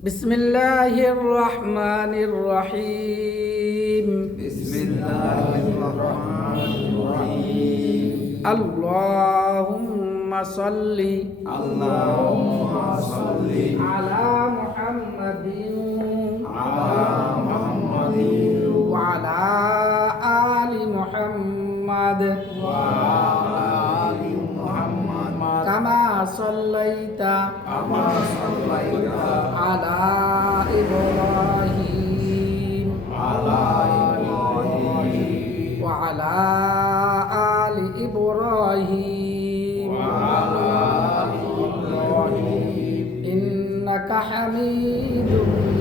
بسم الله الرحمن الرحيم بسم الله الرحمن الرحيم اللهم صل اللهم صل على محمد على محمد وعلى آل محمد وعلى آل محمد كما صليت كما صليت على إبراهيم على إبراهيم وعلى آل إبراهيم وعلى آل إبراهيم إنك حميد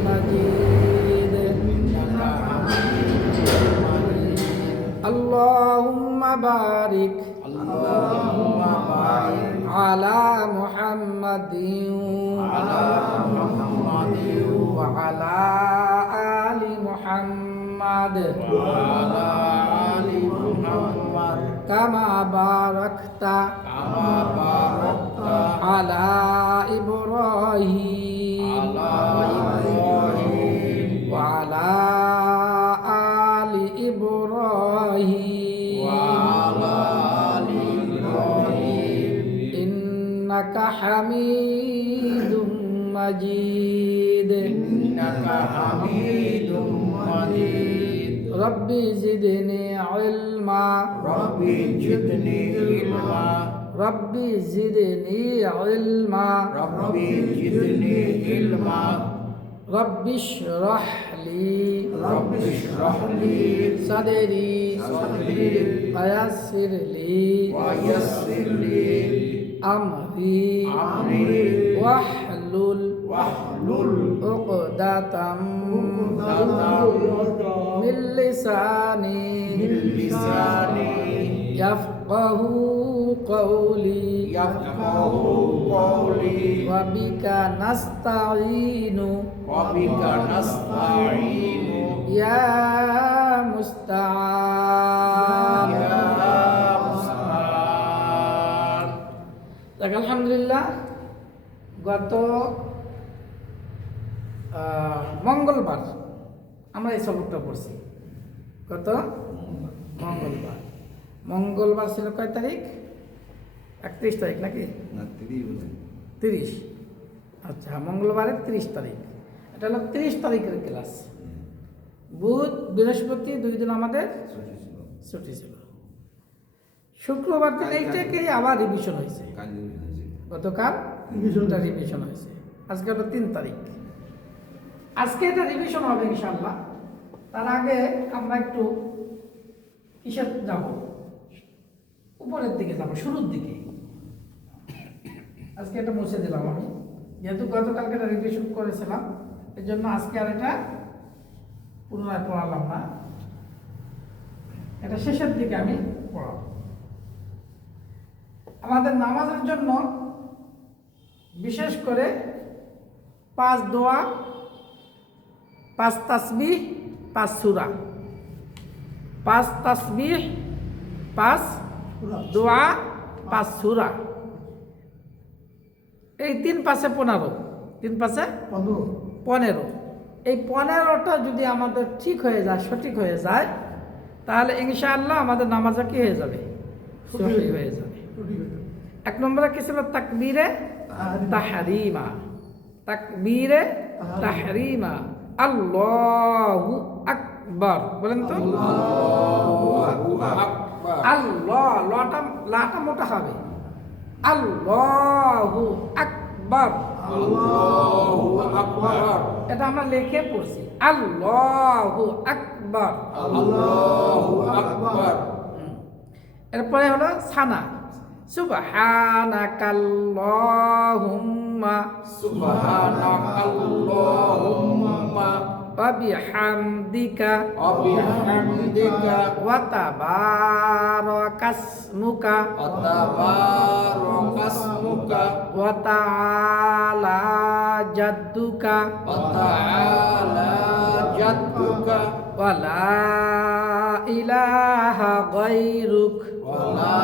مجيد اللهم بارك اللهم بارك على محمد على محمد وعلى آل محمد وعلى آل محمد كما باركت كما باركت على إبراهيم على إبراهيم وعلى آل إبراهيم وعلى آل إبراهيم إنك حميد مجيد إنك حميد مجيد ربي زدني علما ربي زدني علما ربي زدني علما ربي زدني علما ربي اشرح لي رب اشرح لي صدري صدري ويسر لي ويسر لي أمري أمري واحلل واحلل عقدة من لساني من لساني يفقه قولي يفقه قولي وبك نستعين وبك نستعين يا مستعان يا مستعان যাক আলহামদুলিল্লাহ গত মঙ্গলবার আমরা এই সবকটা পড়ছি গত মঙ্গলবার ছিল কয় তারিখ 31 তারিখ নাকি 30 আচ্ছা মঙ্গলবারের 30 তারিখ এটা হলো 30 তারিখের ক্লাস বুধ বৃহস্পতি 2 দিন আমাদের ছুটি ছিল শুক্রবার দিন এইটাকেই আবার রিভিশন হয়েছে গতকাল রিভিশন হয়েছে আজকে হলো 3 তারিখ আজকে এটা রিভিশন হবে ইনশাআল্লাহ তার আগে আমরা একটু কিসের যাব উপরের দিকে যাব শুরুর দিকে আজকে এটা মুছে দিলাম আমি যেহেতু গতকালকে এটা রিভিশন করেছিলাম এর জন্য আজকে আর এটা পুনরায় পড়ালাম না এটা শেষের দিকে আমি পড়াবো আমাদের নামাজের জন্য বিশেষ করে 5 দোয়া 5 তাসবিহ 5 সূরা 5 তাসবিহ 5 দোয়া 5 সূরা এই 3 পাশে 15 3 পাশে 15 এই 15টা যদি আমাদের ঠিক হয়ে যায় সঠিক হয়ে যায় তাহলে ইনশাআল্লাহ আমাদের নামাজটা কি হয়ে যাবে সঠিক হয়ে যাবে এক নম্বরে কি ছিল তাকবীরে তাহরিমা তাকবীরে তাহরিমা আল্লাহু আকবার বলেন তো আল্লাহ লাটা মোটা হবে আল্লাহু আকবার আল্লাহু আকবার এটা আমরা লিখে পড়ছি আল্লাহু আকবার আল্লাহু আকবার এরপরে হলো সানা সুবহানাকাল্লাহুম্মা সুবহানাকাল্লাহুম্মা ওয়া বিহামদিকা ওয়া বিহামদিকা ওয়া তাবারাকাসমুকা ওয়া তাবারাকাসমুকা ওয়া তাআলা জাদ্দুকা ওয়া তাআলা জাদ্দুকা ওয়া লা ইলাহা গায়রুক ওয়া লা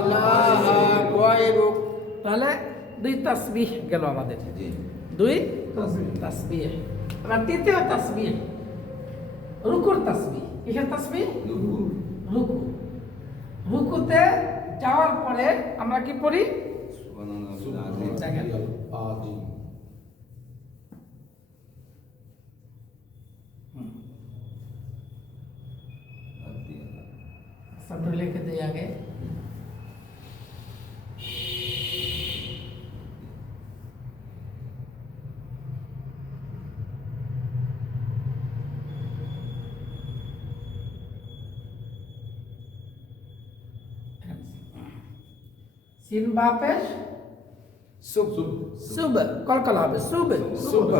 ইলাহা গায়রুক তাহলে 2 তাসবিহ গেল আমাদের দুই তাসবিহ। এবার তৃতীয় তাসবিহ রুকুর তাসবিহ। কিসের তাসবিহ? রুকু। রুকুতে যাওয়ার পরে আমরা কি পড়ি? शब्द लिख दिए आगे। সিন বাপেশ সুব কলকলা হবে সুব সুব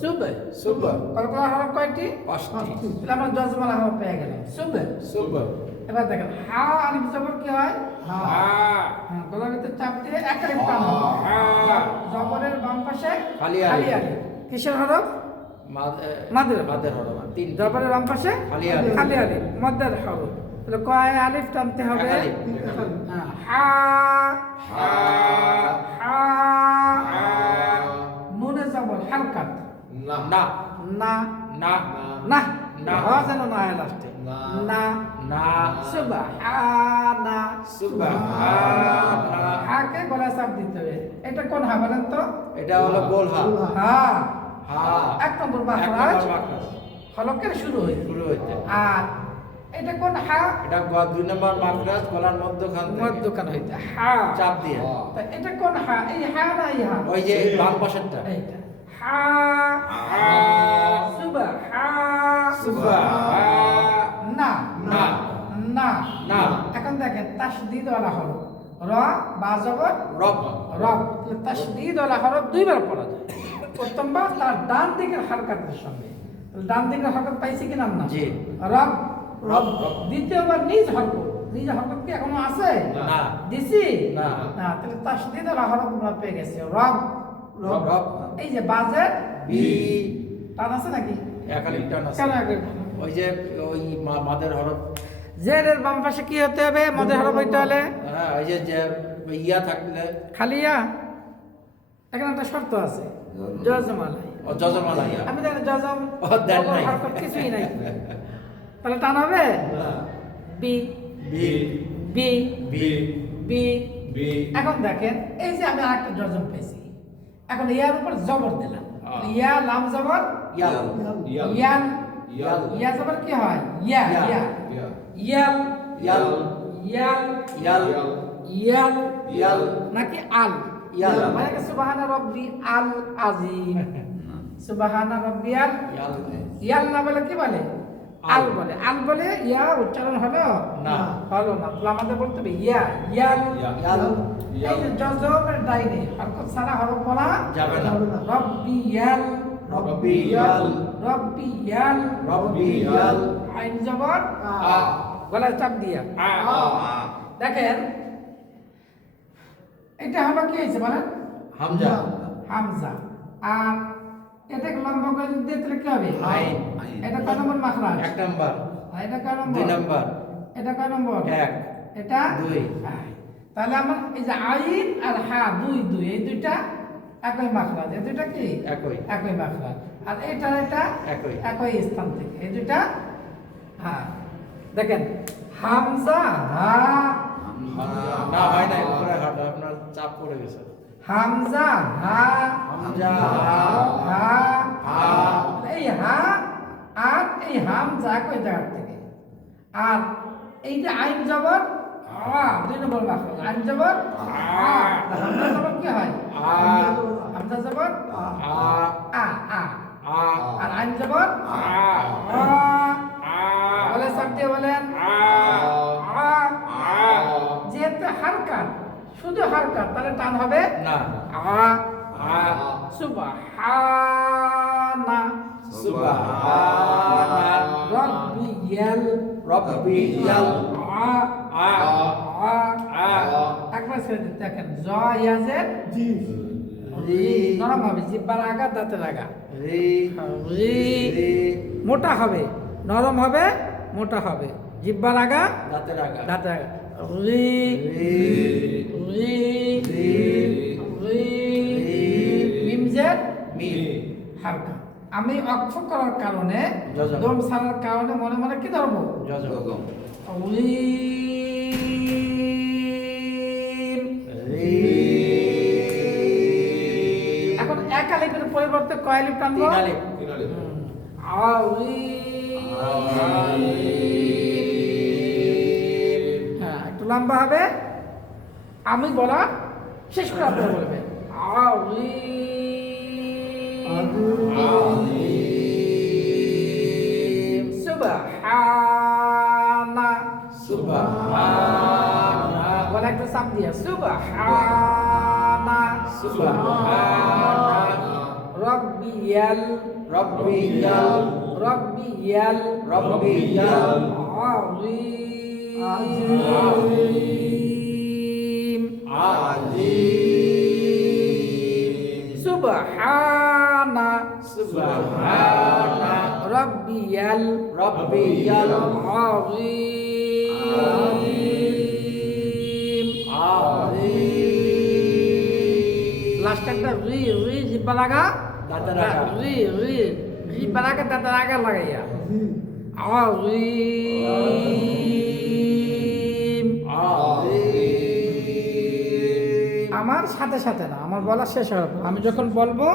সুব সুব কলকলা হরফ কয়টি? 5টি। তাহলে আমরা জজমালা হরফ পেয়ে গেলাম সুব। সুব এবার দেখেন হা আলিফ জবর কি হয়? হা হ্যাঁ, গলার ভিতরে চাপ দিয়ে এক আলিফ টান হবে। হা। জবরের বাম পাশে খালি আলিফ। আলিফ। কিসের হরফ? মাদের মাদের হরফ 3। জবরের বাম পাশে খালি আলিফ। খালি আলিফ মদের হরফ। তাহলে কয় আলিফ টানতে হবে? এক আলিফ। হ্যাঁ, হা হা হা হা নুনে জবর হালকাত না না না না না। হ যেন না হয় লাস্টে না না সুবহানা সুবহানাল্লাহ। হাকে গলা চাপ দিতে হবে। এটা কোন হা বলেন তো? এটা হলো গোল হা। হা হা এক নম্বর এক মাখরাজ নম্বর মাখরাজ হলকের শুরু হইতে। শুরু হইতে। আর এটা কোন হা? এটা 2 নম্বর মাখরাজ গলার মধ্যখান থেকে মধ্যখান হইতে হা চাপ দিয়ে। তা এটা কোন হা? এই হা না এই হা? ওই যে বাম পাশেরটা। এইটা হা হা না না না না। এখন দেখেন তাসদীদ ওয়ালা হরফ র বা জবর রব রব। তাসদীদ ওয়ালা হরফ দুইবার পড়া যায়। প্রথমবার তার ডান দিকের হারকাতের সঙ্গে। তাহলে ডান দিকের হরকত পাইছি কি নাম না? জি। রব রব। দ্বিতীয়বার নিজ হরকত। নিজ হরকত কি এখনো আছে? না। দিছি না। না। তাহলে তাসদীদ ওয়ালা হরফ আমরা পেয়ে গেছি রব। রব রব এই যে বাজের বি টান আছে নাকি? এক আলিফ টান আছে। কেন আগে ওই যে ওই মাদের হরফ। জেড এর বাম পাশে কি হতে হবে? মদের হরফ হইতে হলে হ্যাঁ ওই যে ইয়া থাকলে খালিয়া। এখানে একটা শর্ত আছে জজমালাই। ও যজমালা ইয়া। আমি জানি জজম ও, দেন নাই। হরকত কিছুই নাই। তাহলে টান হবে B B B B B. B এখন দেখেন এই যে আমি আরেকটা জজম পেয়েছি। এখন ইয়ার উপর জবর দিলাম। ইয়া লাম জবর ইয়াল ইয়াল ইয়াল ইয়া জবর কি হয়? ইয়া ইয়া। ইয়া ইয়াল ইয়াল ইয়াল ইয়াল ইয়াল ইয়াল নাকি আল? ইয়াল। মানে কি সুবহানা রাব্বি আল আযীম। সুবহানা রাব্বিয়াল ইয়াল ইয়াল না বলে কি বলে? আল আল। বলে। আল বলে ইয়া উচ্চারণ হলো না। হলো না। তাহলে আমাদের বলতে হবে ইয়া ইয়াল। ইয়াল এই যে জজমের ডাইনে হরকত ছাড়া হরফ বলা যাবে না। রাব্বিয়াল রব্বিয়াল রাব্বিয়াল রব্বিয়াল আইন জবর আ গলায় চাপ দিয়া। আ দেখেন এটা হলো কি হয়েছে বলেন? হামজা হামজা। আর এটাকে লম্বা করে যদি দিয়ে তাহলে কি হবে? আইন। এটা কয় নম্বর মাখরাজ? 1 নাম্বার আর এটা কয় নম্বর? 2 নাম্বার এটা কয় নম্বর? 1 এটা 2 আইন। তাহলে আমার এই যে আইন আর হা দুই দুই এই দুইটা একই মাখরাজ। এই দুইটা কি একই একই মাখরাজ। আর এটা একই। একই স্থান থেকে এই দুইটা হ্যাঁ। দেখেন হামজা হা না হয় না উপরে হাঁটা আপনার চাপ পড়ে গেছে। হামজা হা হামজা হা হা এই হা আর এই হামজা একই জায়গা থেকে। আর এই যে আইন জবর আ দুই নম্বর মাখরাজ। আইন জবর আ। হামজা জবর কি হয়? আ হামজা জবর আ আ আ। আ আর আইন জবর আ আ। আ বলে সব দিয়ে বলেন আ আ। আ যেহেতু হারকাত শুধু হারকাত তাহলে টান হবে না আ আ সুবহানা সুবহানা রাব্বিয়াল রব্বিয়াল আ আ আ। আ একবার ছেড়ে দিতে দেখেন জ ইয়াজের রি নরম হবে জিব্বার আগা দাঁতের আগা রি রি রি মোটা হবে নরম হবে মোটা হবে জিব্বার আগা দাঁতের আগা দাঁতের আগা রি রি রি রি রি মিম জেড হারকা। আমি অক্ষ করার কারণে যজম। দম ছাড়ার কারণে মনে মনে কি ধরবো? যজম। লিম। এখন এক আলিফের পরিবর্তে কয় আলিফ টানবো? 3 আলিফ। হ্যাঁ, একটু লম্বা হবে। আমি বলা শেষ করে আপনারা বলবেন সুবহানা। সুবহানা। বলা একটা চাপ দিয়া সুবহানা। রব্বিয়াল রব্বিয়াল আযীম। সুবহানা রব্বিয়াল আযীম। লাস্ট একটা রি জিব্বা লাগা, দাঁতে লাগা। রি জিব্বা লাগা দাঁতে লাগা লাগাইয়া আযীম। আমার সাথে সাথে না, আমার বলা শেষ হওয়ার পর আমি যখন বলবো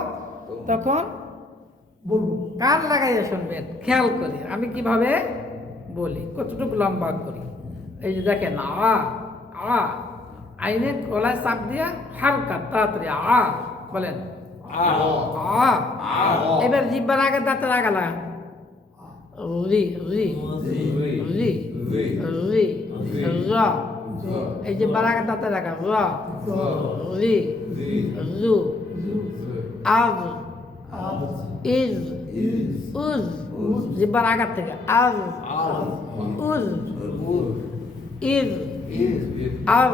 তখন বলবো, কান লাগাইয়া শুনবেন, খেয়াল করি আমি কিভাবে বলি, কতটুকু লম্বা করি। এই যে দেখেন আইনে গলায় চাপ দিয়া হালকা তাড়াতাড়ি বলেন এবার জিব্বার আগে দাঁতের আগা লাগান রি রি রি রি র। এই যে বারাগা দাঁতের আগা র রি রু আজ ইজ উজ। জিব্বার আগার থেকে আজ উজ ইজ আর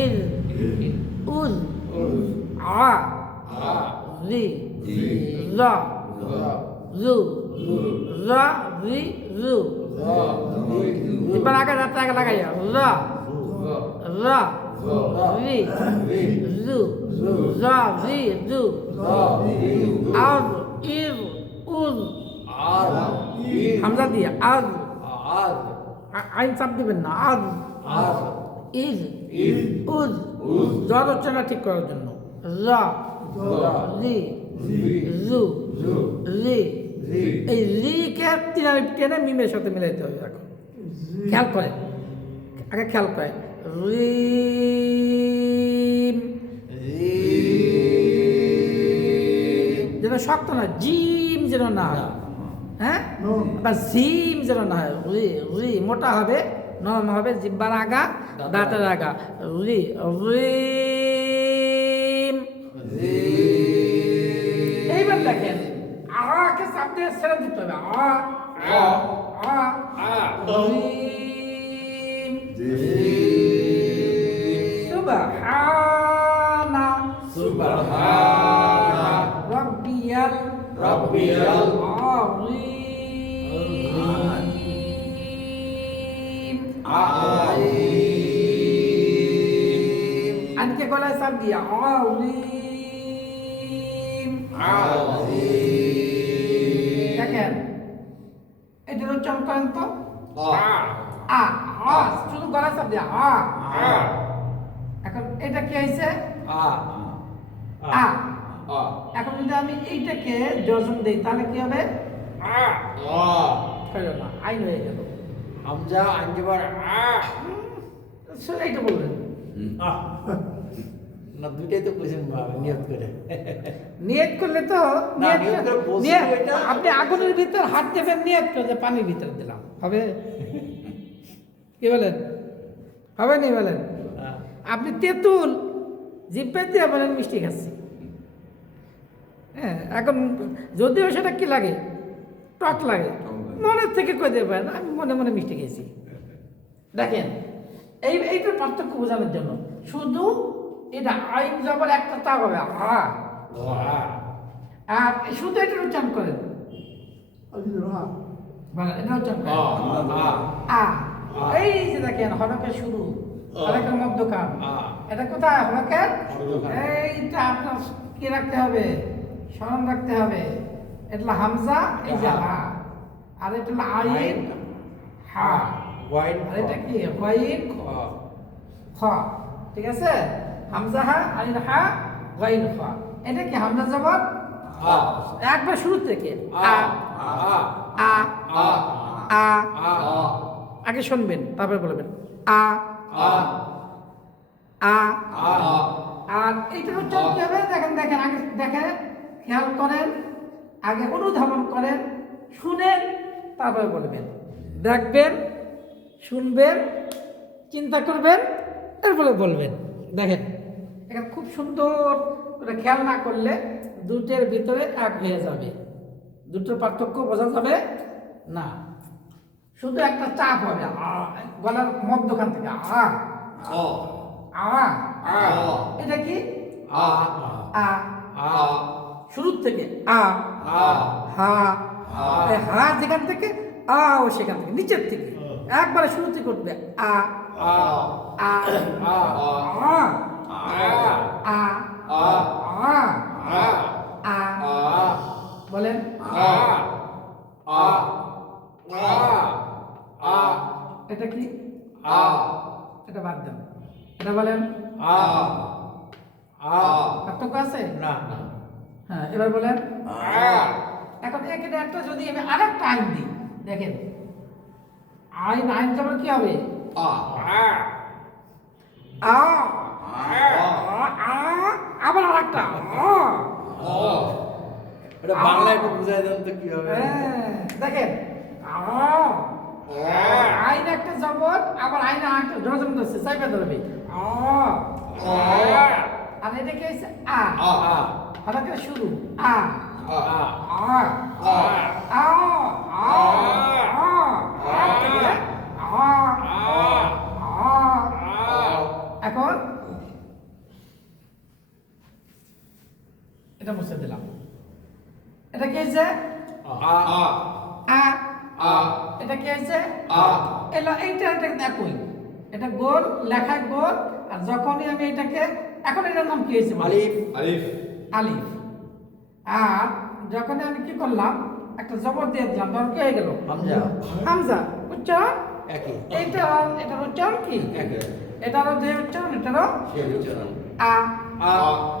ইজ উজ আ রি র রু র রি রু। জিব্বার আগে দাঁতের আগা লাগাইয়া র র রি রু র রি রু আজ ইজ উজ। হামজা দিয়ে আজ, আইন চাপ দিবেন না, আজ ইজ উজ। জ্বর হচ্ছে না ঠিক করার জন্য র রি রু রি। এই রি কে 3 আলিফ টেনে মিমের সাথে মিলাইতে হবে। এখন খেয়াল করেন, আগে খেয়াল করেন রিম যেন শক্ত না, জিম যেন না হয়, হ্যাঁ, বা জিম যেন না হয়। রি রি মোটা হবে, নরম হবে, জিব্বার আগা দাঁতের আগা রি রিম। এইবার দেখেন আকে চাপ দিয়ে ছেড়ে দিতে হবে রিম। সুবহানা রব্বিয়াল আযীম। আনকে গলায় চাপ দিয়া দেখেন এটা উচ্চারণ করেন তো শুধু গলায় চাপ দিয়া এখন এটা কি হয়েছে এখন যদি আমি এইটাকে জজম দেই তাহলে কি হবে? না, আইন হয়ে গেল। হামজা আঞ্জবার এইটা বলবেন না, দুইটাই তো কইছেন নিয়ত করে। নিয়ত করলে তো না, নিয়ত করে বলছি ওইটা। আপনি আগুনের ভিতর হাত দেবেন, নিয়ত করে পানির ভিতর দিলাম, হবে? কি বলেন, হবে নি বলেন? আপনি তেঁতুল জিব্বে দিয়ে বলেন মিষ্টি খাচ্ছি, হ্যাঁ, এখন যদিও সেটা কি লাগে, টক লাগে, মনের থেকে কই দেবেন আমি মনে মনে মিষ্টি খেয়েছি। দেখেন এইটার পার্থক্য বোঝানোর জন্য শুধু এটা আইন জবর একটা তা হবে আর শুধু এটার উচ্চারণ করেন, এটা উচ্চারণ করেন এই যে দেখেন হরকের শুরু, হরকের মধ্যখান, এটা কোথায় হরকের? এইটা আপনার কি রাখতে হবে? স্মরণ রাখতে হবে। এটা হলো হামজা, এই যে হা, আর এটা হলো আইন হা, ওয়াইন আর এটা কি গাইন খ। ঠিক আছে? হামজা হা, আইন হা, গাইন খ। এটা কি হামজা জবর আ একবার শুরু থেকে আ আ আ আ আ আ আ আগে শুনবেন তারপরে বলবেন আ আ আ। আ আর এইটা হচ্ছে কি হবে? দেখেন দেখেন আগে দেখেন, খেয়াল করেন, আগে অনুধাবন করেন, শুনেন, তারপরে বলবেন। দেখবেন, শুনবেন, চিন্তা করবেন, এরপরে বলবেন। দেখেন এখানে খুব সুন্দর করে খেয়াল না করলে দুটোর ভিতরে এক হয়ে যাবে, দুটোর পার্থক্য বোঝা যাবে না। শুধু একটা চাপ হবে গলার মধ্যখান থেকে আ ও আ। আ এটা কি আ আ, আ শুরু থেকে আ আ হা, এই হা যেখান থেকে আ ও সেখান থেকে নিচের থেকে একবারে শুরু থেকে উঠবে আ আ আ আ আ আ আ আ আ আ আ। আ বলেন আ আ আ এটা কি? আ এটা বাদ দেন, এটা বলেন। আ আ পার্থক্য আছে? না না হ্যাঁ, এবার বলেন। আ এখন এখানে একটা যদি আমি আরেকটা আইন দিই, দেখেন আইন আইন যেমন কি হবে? আ আ আ আ, আবার আরেকটা আ। ও এটা বাংলায় একটু বুঝাই দেন তো কি হবে? হ্যাঁ, দেখেন আ আইন একটা জবর, আবার আইন একটা জজম ধরছে, চাইপা ধরবে আ। আর এটা কি হয়েছে আ, আ আ হঠাৎ করে শুরু আ আ আ আ আ আ আ থেকে আ আ। এখন এটা মুছে দিলাম। এটা কি হয়েছে আ আ আ। আ এটা কি হয়েছে আ এলো। এইটা এটা একই, এটা গোল, লেখায় গোল। আর যখনই আমি এটাকে, এখন এটার নাম কি হয়েছে? আলিফ আলিফ আলিফ। আর যখন আমি কি করলাম, একটা জবর দিয়ে দিলাম, তখন কি হয়ে গেল? হামজা হামজা। উচ্চারণ একই এইটা, এটার উচ্চারণ কি? একই এটারও যে উচ্চারণ, এটারও সেই উচ্চারণ আ। আ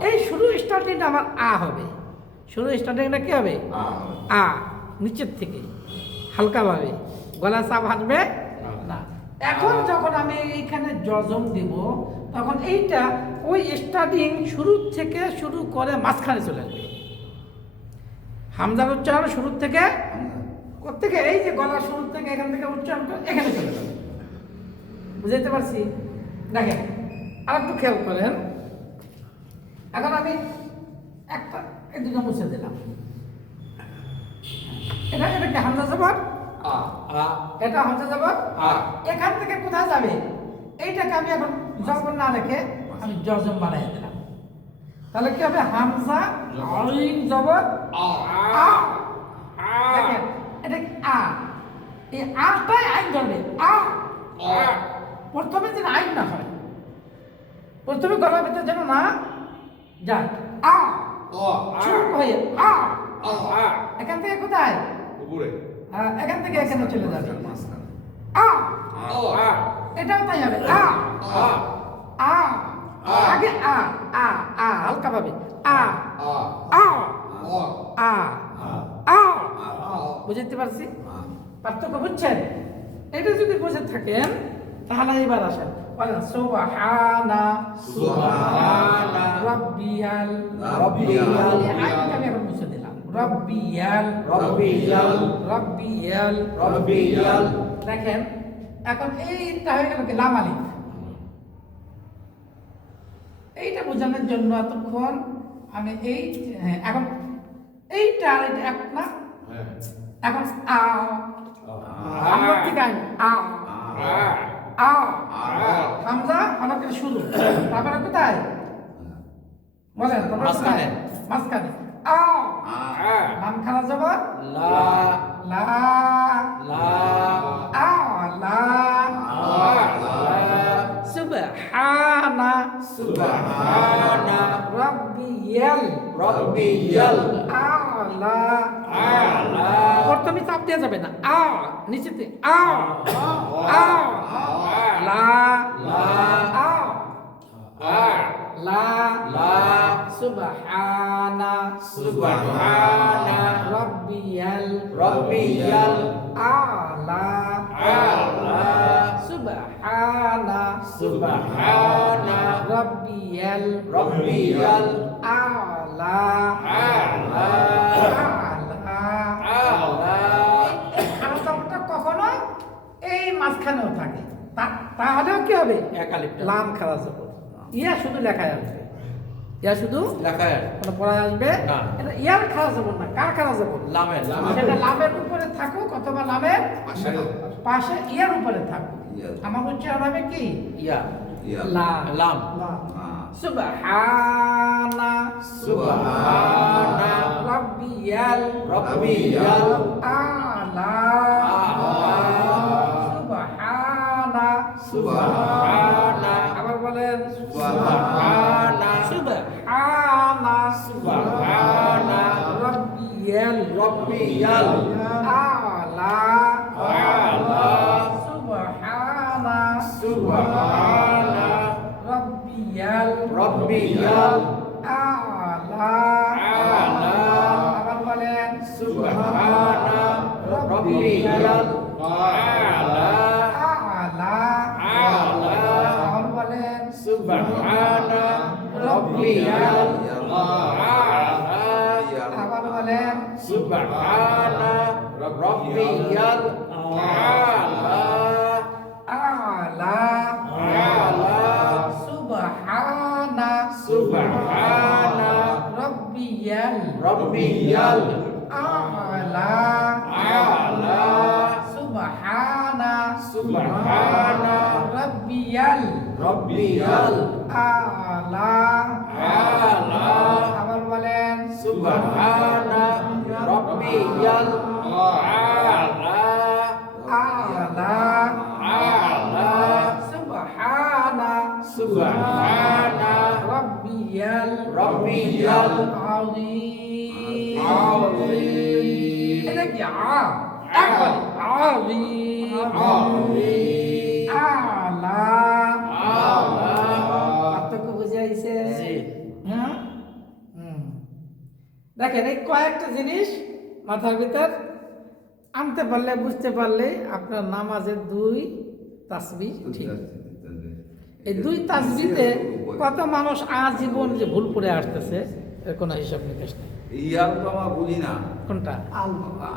এই শুরু স্টার্টিংটা আমার আ হবে। শুরু স্টার্টিংটা কি হবে? আ আ, নিচের থেকে হালকাভাবে, গলা চাপ আসবে না। এখন যখন আমি এইখানে জজম দিব, তখন এইটা ওই স্টার্টিং শুরু থেকে শুরু করে মাঝখানে চলে আসবে। হামজার উচ্চারণ শুরু থেকে, কোত্থেকে? এই যে গলার শুরু থেকে এখান থেকে উচ্চারণ করে এখানে চলে যাবে। বুঝাইতে পারছি? দেখেন আর একটু খেয়াল করেন। এখন আমি একটা এই দুটো মুছে দিলাম। এটা এটা কি হামজা জবর? আ আ এটা হামজা জবর। আ এখান থেকে কোথায় যাবে? এইটাকে আমি এখন জবর না রেখে আমি জজম বানাই দিলাম। তাহলে কি হবে? হামজা আইন জবর আ আ। দেখেন এটা কি আ, এই আটাই আইন ধরবে আ। আ প্রথমে যেন আইন না হয়, প্রথমে গলার ভিতরে যেন না যায়। আ ও শুরু হয়ে আ। আ এখান থেকে কোথায়? উপরে এখান থেকে এখানে চলে যাবে আ। ও আ এটাও তাই হবে আ আ আ। আগে আ আ আ হালকা ভাবে আ আ আ ও আ আ। আ বুঝতে পারছি পার্থক্য? বুঝছেন? এটা যদি বুঝে থাকেন তাহলে এবার আসেন, বলেন সুবহানা সুবহানা রাব্বিয়াল রাব্বিয়াল আইনটা আমি এখন মুছে দিলাম। রাব্বিয়াল রাব্বিয়াল রাব্বিয়াল রাব্বিয়াল দেখেন এখন এইটা হয়ে গেল কি লাম আলিফ। এইটা বোঝানোর জন্য এতক্ষণ আমি এই এখন এইটা আর এটা এক না। হ্যাঁ এখন আ আমরা ঠিক আছে আ আ হামজা অনেক শুরু, তারপরে কোথায়? বলেন মাঝখানে। মাঝখানে আ। নাম খানা যাব লা লা লা আ লা সুবহানা সুবহানা রাব্বিয়াল রব্বিয়াল আলা আলা প্রথমে চাপ দেওয়া যাবে না নিচেতে আ লা লা আ লা লা সুবহানা সুবহানা রাব্বিয়াল রব্বিয়াল আলা আলা সুবহানা সুবহানা রাব্বিয়াল রব্বিয়াল আলা আলা আলা খারাপটা কখনো এই মাঝখানেও থাকে তাহলেও কি হবে একালিপটা লাম খারাপ জবর ইয়া শুধু লেখায় আসবে ইয়া শুধু লেখায় কোনো পড়ায় আসবে না। এটা ইয়ার খারাপ জবর না কার খারাপ জবর লামের সেটা লামের উপরে থাকুক অথবা লামের পাশে ইয়ার উপরে থাকুক আমার উচ্চারণ হবে কি ইয়া লা লাম সুবহানা সুবহানা রাব্বিয়াল রব্বিয়াল আলা সুবহানা সুবহানা আবার বলেন সুবহানা সুবহানা সুবহানা রাব্বিয়াল রব্বিয়াল আলা আলা সুবহানা সুবহানা রাব্বিয়াল রব্বিয়াল আলা আলা আবার বলেন সুবহানা রব্বিয়াল আলা আলা আলা আবার বলেন সুবহানা রব্বিয়াল আলা আবার বলেন সুবহানা রব্বিয়াল আলা আলা আলা সুবহানা সুবহানা রাব্বিয়াল রব্বিয়াল আলা আলা সুবহানা সুবহানা রাব্বিয়াল রব্বিয়াল আলা আলা আবার বলেন সুবহানা রব্বিয়াল আলা আলা আলা সুবহানা সুবহানা রাব্বিয়াল রব্বিয়াল আযীম আযীম এটা কি একবার আযীম আলা আলা পার্থক্য বুঝে আইছে জি হ্যাঁ দেখেন এই কয়েকটা জিনিস মাথার ভিতর আনতে পারলে বুঝতে পারলে আপনার নামাজের দুই তাসবিহ ঠিক এই দুই তাসবিতে কত মানুষ আজীবন যে ভুল করে আসতেছে এর কোনো হিসাব নিকাশ নেই ইয়ার তো আমার বুঝি না কোনটা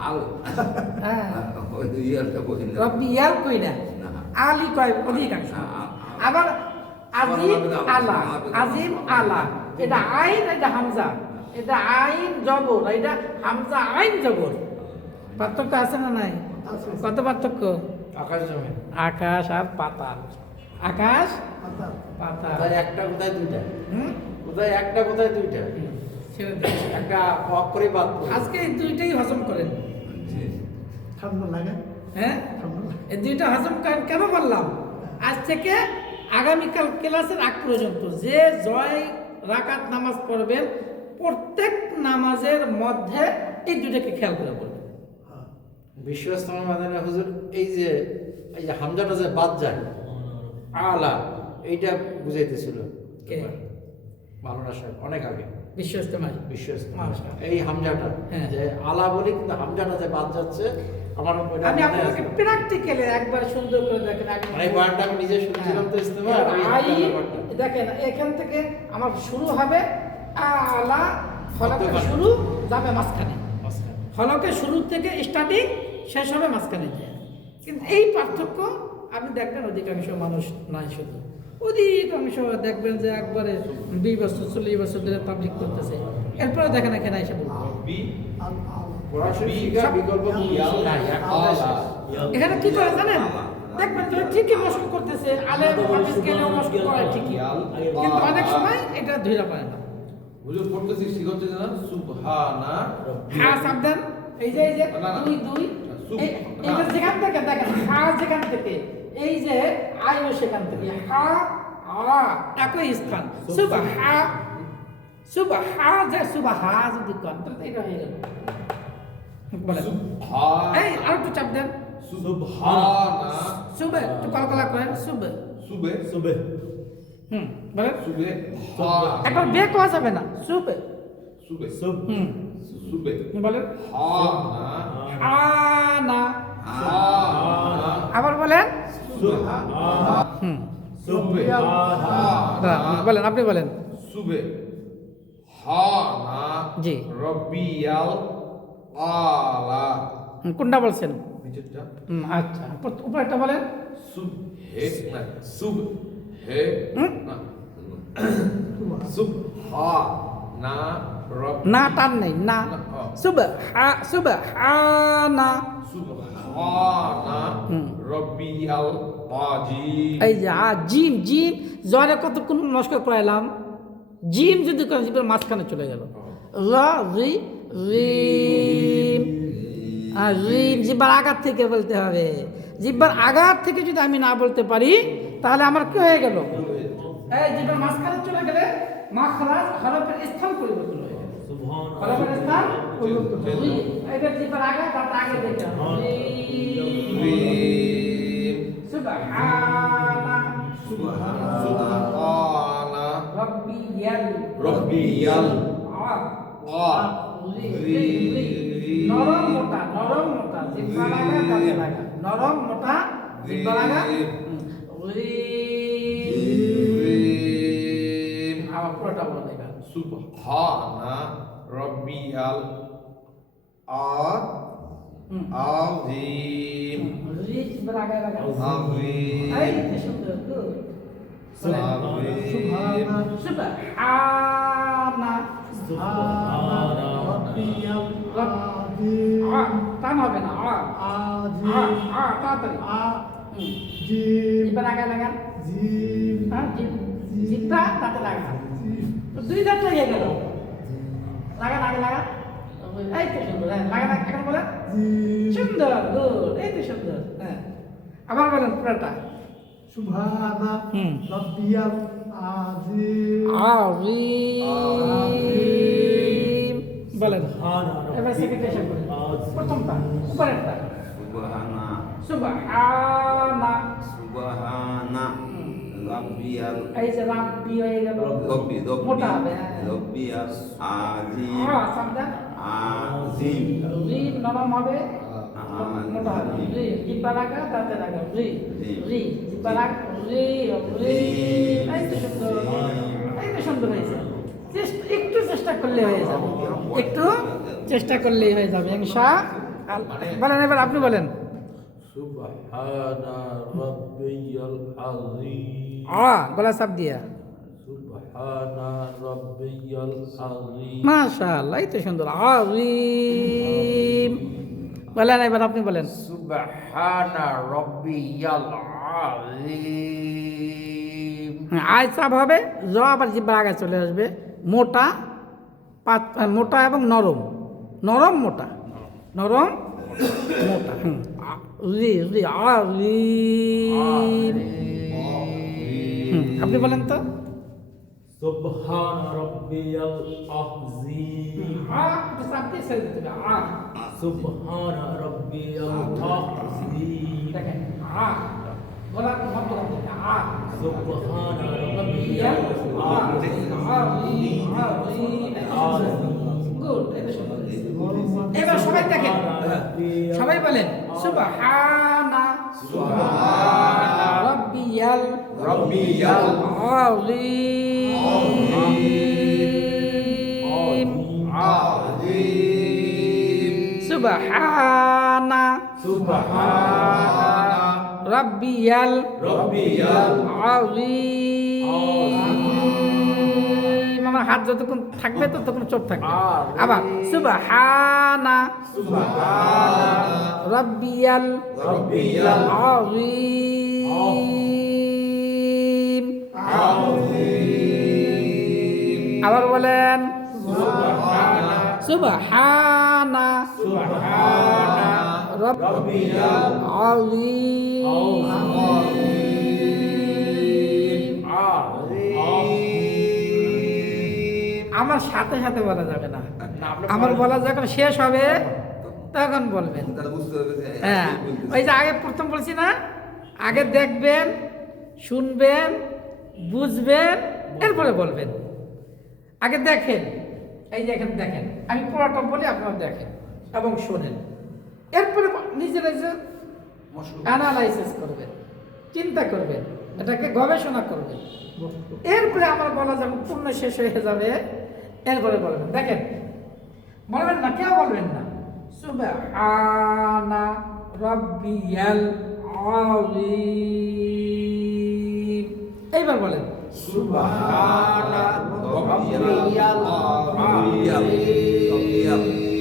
আল হ্যাঁ ওই ইয়ারটা বুঝি না রব্বি ইয়াল কই না না। আলী কয় অধিকাংশ আবার আজিম আলা আজিম আলা এটা আইন এটা হামজা এটা আইন জবর এটা হামজা আইন জবর পার্থক্য আছে না নাই কত পার্থক্য আকাশ জমিন আকাশ আর পাতাল আকাশ পাতাল কোথায় একটা কোথায় দুইটা হুম কোথায় একটা কোথায় দুইটা ছেড়ে দিন। একটা অক্ষরে বাদ পড়ে। আজকে এই দুইটাই হজম করেন ঠান্ডা লাগে হ্যাঁ এই দুইটা হজম করেন কেন বললাম আজ থেকে আগামীকাল ক্লাসের আগ পর্যন্ত যে জয় রাকাত নামাজ পড়বেন প্রত্যেক নামাজের মধ্যে এই দুইটাকে খেয়াল করে বলবেন বিশ্ব ইসলামের মাদানী হুজুর এই যে হামজাটা যে বাদ যায় আলা এইটা বুঝাইতেছিল কে? মাওলানা সাহেব অনেক আগে বিশ্ব ইস্তেমায় বিশ্ব ইসলাম মাশাআল্লাহ। এই হামজাটা হ্যাঁ। যে আলা বলি কিন্তু হামজাটা যে বাদ যাচ্ছে আমার ওইটা আমি মনে আপনাকে আছে। প্র্যাকটিক্যালি একবার সুন্দর করে দেখেন মানে এই পয়েন্টটা আমি নিজে শুনছিলাম তো ইস্তেমা আর এই আই হামজার ব্যাপারটা। দেখেন এখান থেকে আমার শুরু হবে আলা ফলকের মধ্যখানে। শুরু যাবে মাঝখানে মাঝখানে। ফলকের শুরু থেকে স্টার্টিং শেষ হবে মাঝখানে দিয়ে কিন্তু এই পার্থক্য আপনি দেখবেন অধিকাংশ মানুষ নাই শুধু অধিকাংশ দেখবেন যে একবারে 20 বছর 40 বছর ধরে তাবলিগ করতেছে এরপরে দেখেন এখানে এসে বলবো সরাসরি শিখা বিকল্প কোনো কিছু নাই এক কথায় শেষ। এখানে কি করে জানেন দেখবেন তো ঠিকই মস্ক করতেছে আলেম হাদিস গেলেও মস্ক করে ঠিকই কিন্তু অনেক সময় এটা ধরে পায় না হুজুর পড়তেছি শিখতে জানা সুবহানা হ্যাঁ সাবধান এই যে না, না। দুই দুই এইটা যেখান থেকে দেখেন হ্যাঁ যেখান থেকে এই যে আয়ও সেখান থেকে হা একই স্থান সুবহা সুবহা যে সুবহা যদি কন তাহলে এটা হয়ে গেল বলেন এই আর একটু চাপ দেন সুবহানা সুবে একটু কলকলা করেন সুবে সুবে সুবে বলেন সুবে একবার বে কোয়া যাবে না সুবে সুবে সুব সুবে বলেন হানা আনা হানা আবার বলেন সুবে বলেন আপনি বলেন সুবে হানা জি। রব্বিয়াল আলা কোনটা বলছেন নিচেরটা আচ্ছা উপরেরটা বলেন সুব হে না সুব হে হুম? না সুব হা না রব না টান নেই না সুবহানা সুবহানা রব্বিয়াল আজিম এই যে জিম জিম জরে কতক্ষণ নস্কর করাইলাম জিম যদি করেন জিমের মাঝখানে চলে গেল রি রিম রিম জিব্বার আঘাত থেকে বলতে হবে জিব্বার আঘাত থেকে যদি আমি না বলতে পারি তাহলে আমার কি হয়ে গেল এই জিব্বার মাঝখানে চলে গেলে মাখরাজ হরফের স্থান পরিবর্তন হয়ে গেল হরফের স্থান পরিবর্তন হয়ে গেল এটা জিব্বার আঘাত তার আগে দেখতে হবে রিম সুবহানা সুবহানা রব্বিয়াল রব্বিয়াল নরম মোটা জিব্বা লাগা দাঁতে লাগা নরম মোটা জিব্বা লাগা রিম আবার পুরোটা বলে দেখা সুবহানা রব্বিয়াল আজিম জিব্বা লাগা লাগা আজিম এই যে সুন্দর গুড সুবহানা সুবহানা সুবহানা রাব্বিয়াল আযীম টান হবে না আযীম তাড়াতাড়ি জিম জিব্বা লাগা লাগা জিম জিব্বা তাতে লাগা দুই দাঁত লেগে গেল লাগা লাগা লাগা এই তো সুন্দর লাগা লাগা এখন বলেন জিম সুন্দর গুড এই তো সুন্দর হ্যাঁ আবার বলেন পুরোটা সুবহানা হুম। রাব্বিয়াল আযীম আযীম বলেন সুবহানা এবার সেকেন্ডে শেষ করেন প্রথমটা উপরেরটা সুবহানা সুবহানা সুবহানা রাব্বিয়াল এই যে রাব্বি হয়ে গেল রব্বি মোটা হবে হ্যাঁ। রব্বিয়াল আজিম সামনে আজিম রি নরম হবে মোটা হবে রি জিব্বা লাগা দাঁতে লাগা রি রি জিব্বা লাগা রি রি এই তো সুন্দর এই তো সুন্দর হয়েছে একটু চেষ্টা করলে হয়ে যাবে একটু চেষ্টা করলেই হয়ে যাবে ইনশাআল্লাহ বলেন এবার আপনি বলেন সুবহানা রব্বিয়াল আজিম গলা চাপ দিয়া সুবহানা রব্বিয়াল আজিম মাশাআল্লাহ এই তো সুন্দর আজিম বলেন এবার আপনি বলেন সুবহানা রব্বিয়াল আযীম আয় চাপ হবে জ আবার জিব্বার আগে চলে আসবে মোটা মোটা এবং নরম নরম মোটা নরম মোটা রি রি আজিম আপনি বলেন তো সুবহানা রাব্বিয়াল আযীম একটু চাপ দিয়ে ছেড়ে দিতে হবে সুবহানা রাব্বিয়াল আযীম দেখেন গলার মধ্য রাখতে সুবহানা রব্বিয়াল রাব্বিয়াল আযীম গুড এবার সবাই দেখেন সবাই বলেন সুবহানা রব্বিয়াল আযীম সুবহানা রব্বিয়াল আযীম আমার হাত যতক্ষণ থাকবে ততক্ষণ চোখ থাকবে আবার সুবহানা রব্বিয়াল আযীম আবার বলেন সুবহানা রব্বিয়াল আযীম আমার সাথে সাথে বলা যাবে না, না, আপনি আমার বলেন। বলা যখন শেষ হবে তখন বলবেন। তাহলে বুঝতে হবে যে হ্যাঁ, কি বলতেছে। ওই যে আগে প্রথম বলছি না, আগে দেখবেন, শুনবেন, বুঝবেন, এরপরে বলবেন। আগে দেখেন, এই যে এখানে দেখেন, আমি পুরোটা বলি, আপনারা দেখেন এবং শোনেন, এরপরে নিজেরা যে অ্যানালাইসিস করবেন, চিন্তা করবেন, এটাকে গবেষণা করবেন। এরপরে আমার বলা যখন পূর্ণ শেষ হয়ে যাবে, এরপরে বলবেন। দেখেন, বলবেন না, কেউ বলবেন না সুবহানা রাব্বিয়াল আযীম, এইবার বলেন সুবহানা রাব্বিয়াল রাব্বিয়াল আযীম।